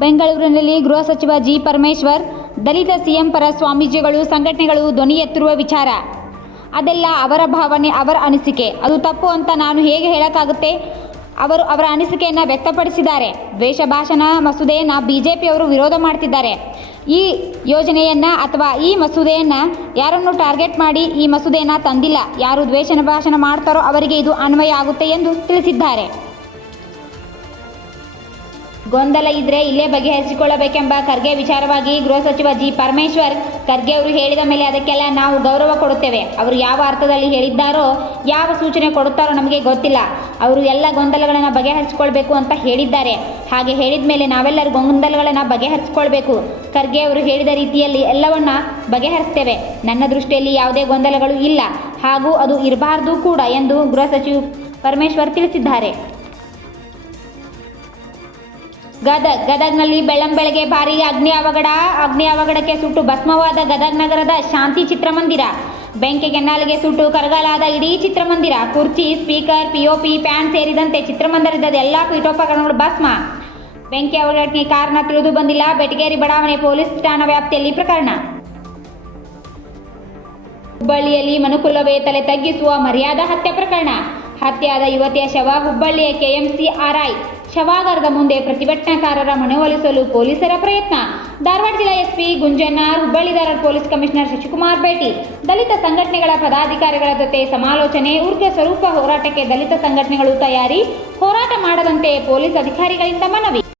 ಬೆಂಗಳೂರಿನಲ್ಲಿ ಗೃಹ ಸಚಿವ ಜಿ. ಪರಮೇಶ್ವರ್ ದಲಿತ ಸಿಎಂ ಪರ ಸ್ವಾಮೀಜಿಗಳು ಸಂಘಟನೆಗಳು ಧ್ವನಿ ಎತ್ತುವ ವಿಚಾರ ಅದೆಲ್ಲ ಅವರ ಭಾವನೆ, ಅವರ ಅನಿಸಿಕೆ. ಅದು ತಪ್ಪು ಅಂತ ನಾನು ಹೇಗೆ ಹೇಳೋಕ್ಕಾಗುತ್ತೆ? ಅವರು ಅವರ ಅನಿಸಿಕೆಯನ್ನು ವ್ಯಕ್ತಪಡಿಸಿದ್ದಾರೆ. ದ್ವೇಷ ಭಾಷಣ ಮಸೂದೆಯನ್ನು ಬಿಜೆಪಿಯವರು ವಿರೋಧ ಮಾಡ್ತಿದ್ದಾರೆ. ಈ ಯೋಜನೆಯನ್ನು ಅಥವಾ ಈ ಮಸೂದೆಯನ್ನು ಯಾರನ್ನು ಟಾರ್ಗೆಟ್ ಮಾಡಿ ಈ ಮಸೂದೆಯನ್ನು ತಂದಿಲ್ಲ. ಯಾರು ದ್ವೇಷ ಭಾಷಣ ಮಾಡ್ತಾರೋ ಅವರಿಗೆ ಇದು ಅನ್ವಯ ಆಗುತ್ತೆ ಎಂದು ತಿಳಿಸಿದ್ದಾರೆ. ಗೊಂದಲ ಇದ್ರೆ ಇಲ್ಲೇ ಬಗೆಹರಿಸಿಕೊಳ್ಳಬೇಕೆಂಬ ಖರ್ಗೆ ವಿಚಾರವಾಗಿ ಗೃಹ ಸಚಿವ ಜಿ. ಪರಮೇಶ್ವರ್ ಖರ್ಗೆ ಅವರು ಹೇಳಿದ ಮೇಲೆ ಅದಕ್ಕೆಲ್ಲ ನಾವು ಗೌರವ ಕೊಡುತ್ತೇವೆ. ಅವರು ಯಾವ ಅರ್ಥದಲ್ಲಿ ಹೇಳಿದ್ದಾರೋ, ಯಾವ ಸೂಚನೆ ಕೊಡುತ್ತಾರೋ ನಮಗೆ ಗೊತ್ತಿಲ್ಲ. ಅವರು ಎಲ್ಲ ಗೊಂದಲಗಳನ್ನು ಬಗೆಹರಿಸಿಕೊಳ್ಬೇಕು ಅಂತ ಹೇಳಿದ್ದಾರೆ. ಹಾಗೆ ಹೇಳಿದ ಮೇಲೆ ನಾವೆಲ್ಲರೂ ಗೊಂದಲಗಳನ್ನು ಬಗೆಹರಿಸಿಕೊಳ್ಬೇಕು. ಖರ್ಗೆ ಅವರು ಹೇಳಿದ ರೀತಿಯಲ್ಲಿ ಎಲ್ಲವನ್ನ ಬಗೆಹರಿಸ್ತೇವೆ. ನನ್ನ ದೃಷ್ಟಿಯಲ್ಲಿ ಯಾವುದೇ ಗೊಂದಲಗಳು ಇಲ್ಲ, ಹಾಗೂ ಅದು ಇರಬಾರ್ದು ಕೂಡ ಎಂದು ಗೃಹ ಸಚಿವ ಪರಮೇಶ್ವರ್ ತಿಳಿಸಿದ್ದಾರೆ. ಗದಗ್ನಲ್ಲಿ ಬೆಳ್ಳಂಬೆಳಗ್ಗೆ ಭಾರೀ ಅಗ್ನಿ ಅವಘಡಕ್ಕೆ ಸುಟ್ಟು ಭಸ್ಮವಾದ ಗದಗ್ ನಗರದ ಶಾಂತಿ ಚಿತ್ರಮಂದಿರ. ಬೆಂಕಿಗೆ ನಾಲಿಗೆ ಸುಟ್ಟು ಕರಗಲಾದ ಇಡೀ ಚಿತ್ರಮಂದಿರ. ಕುರ್ಚಿ, ಸ್ಪೀಕರ್, ಪಿಒಪಿ, ಫ್ಯಾನ್ ಸೇರಿದಂತೆ ಚಿತ್ರಮಂದಿರದ ಎಲ್ಲ ಪೀಠೋಪಕರಣಗಳು ಭಸ್ಮ. ಬೆಂಕಿ ಅವಘಡಕ್ಕೆ ಕಾರಣ ತಿಳಿದು ಬಂದಿಲ್ಲ. ಬೆಟಗೇರಿ ಬಡಾವಣೆ ಪೊಲೀಸ್ ಠಾಣಾ ವ್ಯಾಪ್ತಿಯಲ್ಲಿ ಪ್ರಕರಣ. ಹುಬ್ಬಳ್ಳಿಯಲ್ಲಿ ಮನುಕುಲವೇ ತಲೆ ತಗ್ಗಿಸುವ ಮರ್ಯಾದಾ ಹತ್ಯೆ ಪ್ರಕರಣ. ಹತ್ಯೆಯಾದ ಯುವತಿಯ ಶವ ಹುಬ್ಬಳ್ಳಿಯ ಕೆಎಂಸಿ ಆರ್ಐ ಶವಾಗಾರದ ಮುಂದೆ ಪ್ರತಿಭಟನಾಕಾರರ ಮನವೊಲಿಸಲು ಪೊಲೀಸರ ಪ್ರಯತ್ನ. ಧಾರವಾಡ ಜಿಲ್ಲಾ SP Gunjannar, Hubballi Dharwad police commissioner Shashikumar ಭೇಟಿ. ದಲಿತ ಸಂಘಟನೆಗಳ ಪದಾಧಿಕಾರಿಗಳ ಜೊತೆ ಸಮಾಲೋಚನೆ. ಊರ್ಜ ಸ್ವರೂಪ ಹೋರಾಟಕ್ಕೆ ದಲಿತ ಸಂಘಟನೆಗಳು ತಯಾರಿ. ಹೋರಾಟ ಮಾಡದಂತೆ ಪೊಲೀಸ್ ಅಧಿಕಾರಿಗಳಿಂದ ಮನವಿ.